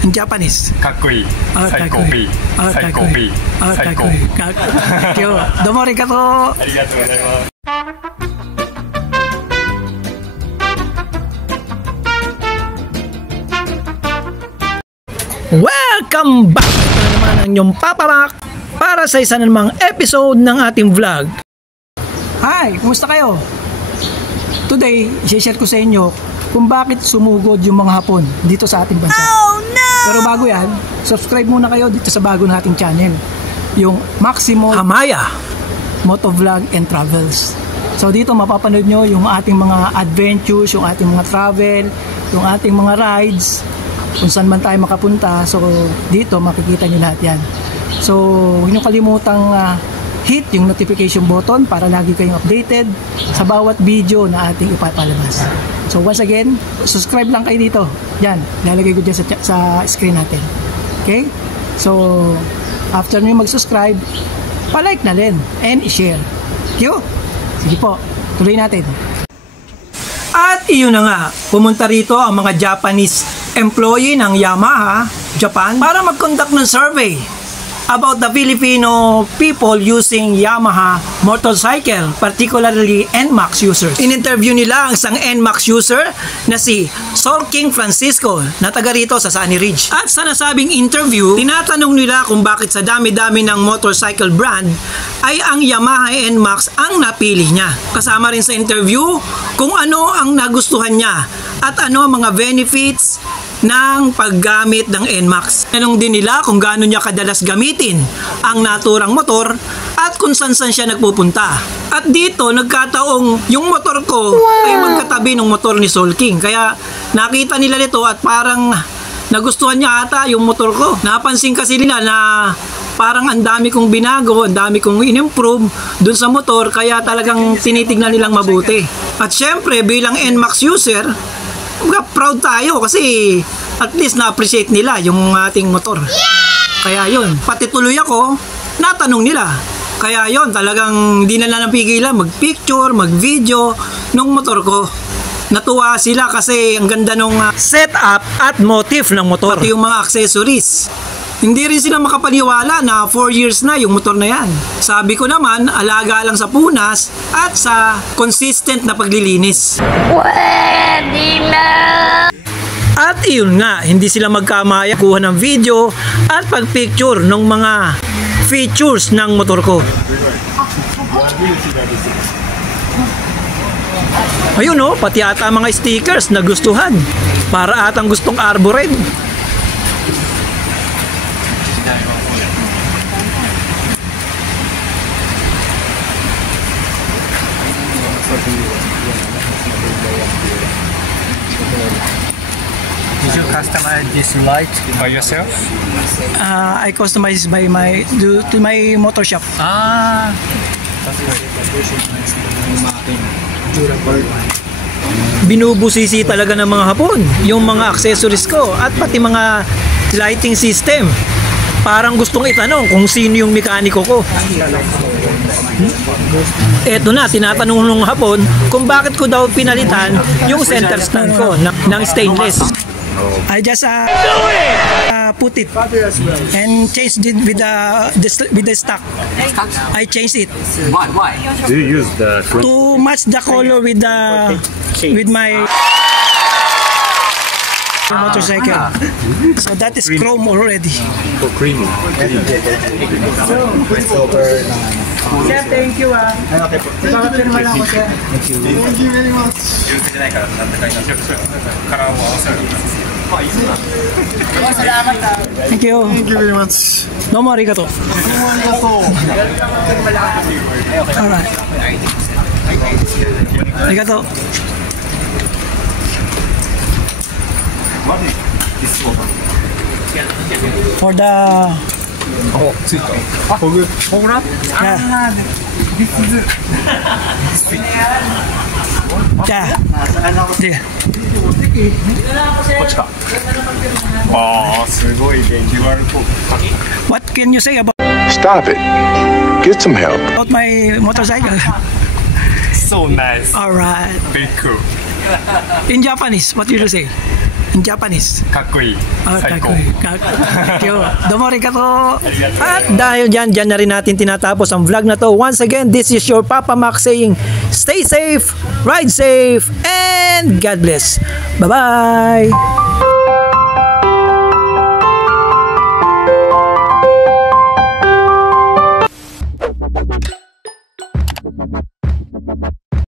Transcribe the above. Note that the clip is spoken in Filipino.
In Japanese. かっこいい。最高 B。最高 B。最高。今日どうもありがとう。ありがとうございます。Welcome back! Ito na naman ang inyong Papa Mac para sa isa na namang episode ng ating vlog. Hi! Kumusta kayo? Today, i-share ko sa inyo kung bakit sumugod yung mga Hapon dito sa ating bansa. Oh, no! Pero bago yan, subscribe muna kayo dito sa bago nating channel, yung Maximo Amaya Motovlog and Travels. So dito mapapanood nyo yung ating mga adventures, yung ating mga travel, yung ating mga rides, kung saan man tayo makapunta. So dito makikita nyo lahat yan. So huwag nyo kalimutang hit yung notification button para lagi kayong updated sa bawat video na ating ipapalabas. So once again, subscribe lang kayo dito. Yan, lalagay ko dyan sa screen natin. Okay? So after nyo mag-subscribe, pa-like na rin and i-share. Thank you. Sige po, tuloy natin. At iyon na nga, pumunta rito ang mga Japanese employee ng Yamaha Japan para mag-conduct ng survey about the Filipino people using Yamaha motorcycle, particularly NMAX users. In-interview nila ang isang NMAX user na si Solking Francisco na taga rito sa Sunny Ridge. At sa nasabing interview, tinatanong nila kung bakit sa dami-dami ng motorcycle brand ay ang Yamaha NMAX ang napili niya. Kasama rin sa interview kung ano ang nagustuhan niya at ano ang mga benefits ng paggamit ng NMAX. Tanong din nila kung gaano niya kadalas gamitin ang naturang motor at kung saan siya nagpupunta. At dito nagkataong yung motor ko ay magkatabi ng motor ni Soul King. Kaya nakita nila nito at parang nagustuhan niya ata yung motor ko. Napansin kasi nila na parang ang dami kong binago, ang dami kong in-improve dun sa motor, kaya talagang tinitignan nilang mabuti. At syempre bilang NMAX user, proud tayo kasi at least na-appreciate nila yung ating motor. Kaya yun, pati tuloy ako, natanong nila. Kaya yun, talagang di na napigilan mag-picture, mag-video nung motor ko. Natuwa sila kasi ang ganda nung setup at motif ng motor. Pati yung mga accessories. Hindi rin sila makapaniwala na 4 years na yung motor na yan. Sabi ko naman, alaga lang sa punas at sa consistent na paglilinis. Pwede na! At iyon nga, hindi sila magkamaya kuha ng video at pagpicture ng mga features ng motor ko. Ayun o, pati ata mga stickers na gustuhan. Para atang gustong arbored. Did you customize this light by yourself? I customized by my motor shop. Ah, that's great. Binubusisi talaga ng mga Hapon yung mga accessories ko at pati mga lighting system. Parang gustong itanong kung sino yung mekaniko ko. Eto na, tinatanong ng Hapon kung bakit ko daw pinalitan yung center stand ko ng stainless. I just put it and changed it with the stock. I changed it. Why? Do you use the To match the color with my motorcycle. So that is chrome already. for creamy? Sir, thank you Ipapapirma lang ako, sir. Thank you very much. Thank you. Thank you very much. Domo arigato. Alright. Arigato. For the yeah. Yeah. こっちか。ああ、すごいね。QRコード。 What can you say about Stop it. Get some help. my motorcycle? So nice. Alright. Very cool. In Japanese, what do you say? In Japanese. かっこいい。 最高。 Domo arigato. At dahil dyan na rin natin tinatapos ang vlog na to. Once again, this is your Papa Mac saying, stay safe, ride safe, and God bless. Bye-bye!